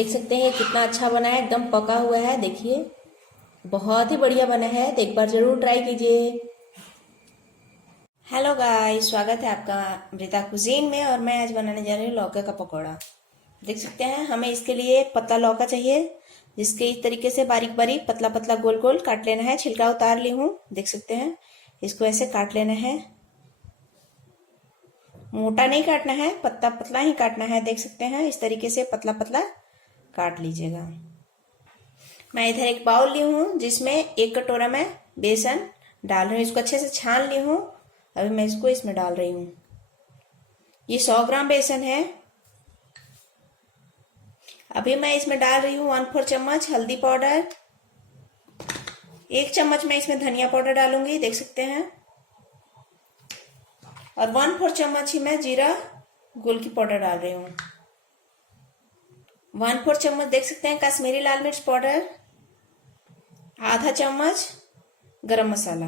देख सकते हैं कितना अच्छा बना है, एकदम पका हुआ है। देखिए बहुत ही बढ़िया बना है, तो एक बार जरूर ट्राई कीजिए। हेलो गाइस, स्वागत है आपका अमृता कुजीन में। और मैं आज बनाने जा रही हूँ लौकी का पकौड़ा। देख सकते हैं हमें इसके लिए एक पतला लौका चाहिए, जिसके इस तरीके से बारीक बारीक पतला पतला गोल गोल काट लेना है। छिलका उतार ली हूँ, देख सकते हैं इसको ऐसे काट लेना है। मोटा नहीं काटना है, पतला पतला ही काटना है। देख सकते हैं इस तरीके से पतला पतला काट लीजिएगा। मैं इधर एक बाउल ली हूँ, जिसमें 1 कटोरा मैं बेसन डाल रही हूँ। इसको अच्छे से छान ली हूँ। अभी मैं इसको इसमें डाल रही हूँ। ये 100 ग्राम बेसन है। अभी मैं इसमें डाल रही हूँ 1/4 चम्मच हल्दी पाउडर। 1 चम्मच मैं इसमें धनिया पाउडर डालूंगी, देख सकते हैं। और 1/4 चम्मच ही मैं जीरा गुल की पाउडर डाल रही हूँ। 1/4 चम्मच देख सकते हैं कश्मीरी लाल मिर्च पाउडर। आधा चम्मच गरम मसाला।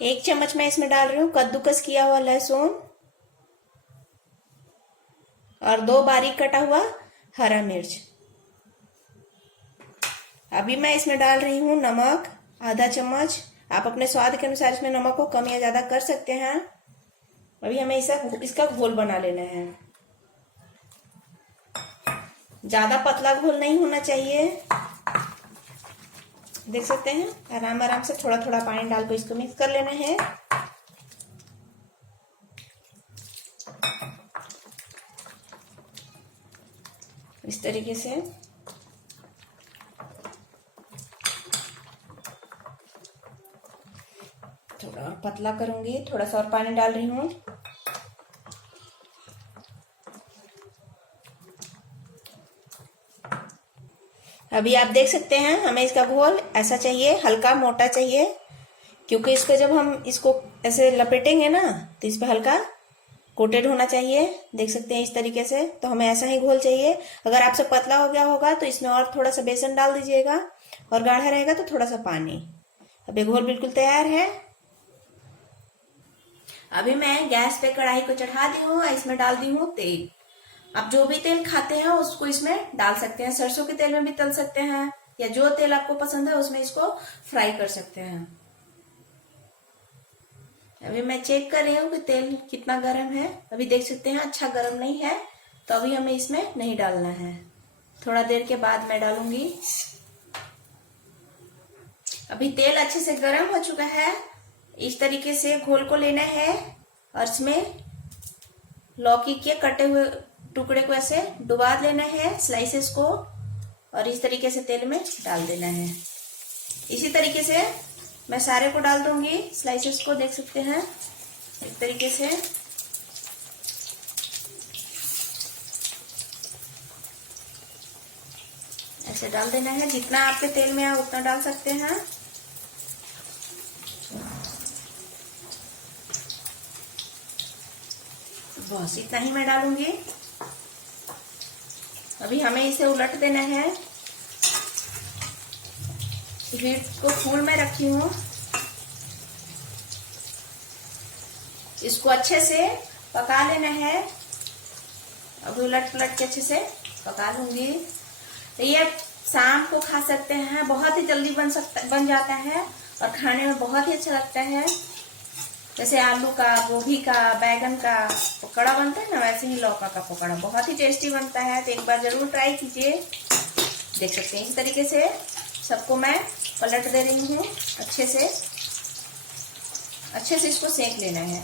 1 चम्मच मैं इसमें डाल रही हूँ कद्दूकस किया हुआ लहसुन। और 2 बारीक कटा हुआ हरा मिर्च। अभी मैं इसमें डाल रही हूँ नमक, आधा चम्मच। आप अपने स्वाद के अनुसार इसमें नमक को कम या ज्यादा कर सकते हैं। अभी हमें इसका घोल बना लेना है। ज्यादा पतला घोल नहीं होना चाहिए। देख सकते हैं आराम आराम से थोड़ा थोड़ा पानी डाल कर इसको मिक्स कर लेना है। इस तरीके से थोड़ा और पतला करूंगी, थोड़ा सा और पानी डाल रही हूँ। अभी आप देख सकते हैं हमें इसका घोल ऐसा चाहिए, हल्का मोटा चाहिए। क्योंकि इसको जब हम इसको ऐसे लपेटेंगे ना, तो इस पर हल्का कोटेड होना चाहिए। देख सकते हैं इस तरीके से, तो हमें ऐसा ही घोल चाहिए। अगर आपसे पतला हो गया होगा तो इसमें और थोड़ा सा बेसन डाल दीजिएगा, और गाढ़ा रहेगा तो थोड़ा सा पानी। अब ये घोल बिल्कुल तैयार है। अभी मैं गैस पे कढ़ाई को चढ़ा दी हूँ, इसमें डाल दी हूँ तेल। आप जो भी तेल खाते हैं उसको इसमें डाल सकते हैं। सरसों के तेल में भी तल सकते हैं, या जो तेल आपको पसंद है उसमें इसको फ्राई कर सकते हैं। अभी मैं चेक कर रही हूँ कि तेल कितना गर्म है। अभी देख सकते हैं अच्छा गर्म नहीं है, तो अभी हमें इसमें नहीं डालना है। थोड़ा देर के बाद मैं डालूंगी। अभी तेल अच्छे से गर्म हो चुका है। इस तरीके से घोल को लेना है, और इसमें लौकी के कटे हुए टुकड़े को ऐसे डुबा लेना है, स्लाइसेस को, और इस तरीके से तेल में डाल देना है। इसी तरीके से मैं सारे को डाल दूंगी, स्लाइसेस को। देख सकते हैं इस तरीके से। ऐसे डाल देना है, जितना आपके तेल में है उतना डाल सकते हैं। बस इतना ही मैं डालूंगी। अभी हमें इसे उलट देना है। हीट को फुल में रखी हूँ। इसको अच्छे से पका लेना है। अभी उलट पलट के अच्छे से पका लूंगी। तो ये शाम को खा सकते हैं, बहुत ही जल्दी बन जाता है, और खाने में बहुत ही अच्छा लगता है। जैसे आलू का, गोभी का, बैगन का पकौड़ा बनता है ना, वैसे ही लौका का पकौड़ा बहुत ही टेस्टी बनता है। तो एक बार जरूर ट्राई कीजिए। देख सकते हैं इस तरीके से सबको मैं पलट दे रही हूँ। अच्छे से इसको सेक लेना है।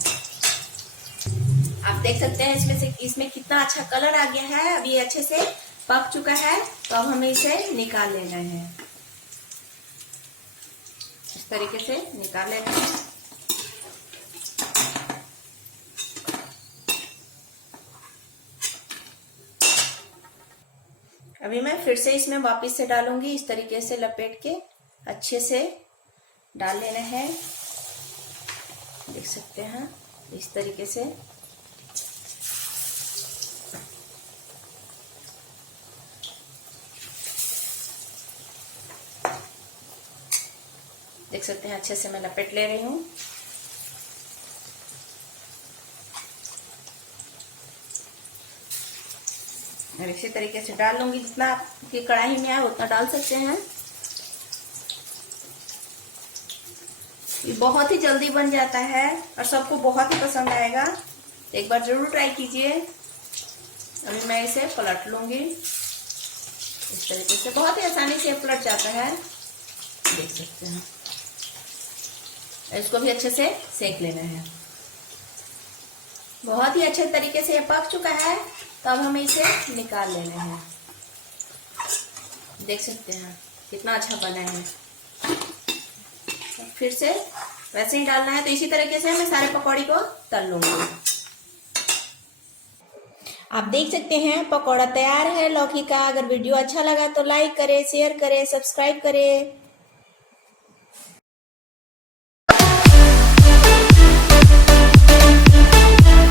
आप देख सकते हैं इसमें कितना अच्छा कलर आ गया है। अब ये अच्छे से पक चुका है, तो अब हमें इसे निकाल लेना है। इस तरीके से निकाल लेना है। अभी मैं फिर से इसमें वापस से डालूंगी। इस तरीके से लपेट के अच्छे से डाल लेना है। देख सकते हैं इस तरीके से। देख सकते हैं अच्छे से मैं लपेट ले रही हूँ। और इसी तरीके से डाल लूंगी, जितना आपकी कढ़ाई में आए उतना डाल सकते हैं। ये बहुत ही जल्दी बन जाता है और सबको बहुत ही पसंद आएगा। एक बार जरूर ट्राई कीजिए। अभी मैं इसे पलट लूंगी। इस तरीके से बहुत ही आसानी से पलट जाता है, देख सकते हैं। इसको भी अच्छे से सेक लेना है। बहुत ही अच्छे तरीके से ये पक चुका है, तो अब हमें इसे निकाल लेना है। देख सकते हैं कितना अच्छा बना है। फिर से वैसे ही डालना है, तो इसी तरीके से मैं सारे पकौड़ी को तल लूंगी। आप देख सकते हैं पकौड़ा तैयार है लौकी का। अगर वीडियो अच्छा लगा तो लाइक करें, शेयर करें, सब्सक्राइब करें।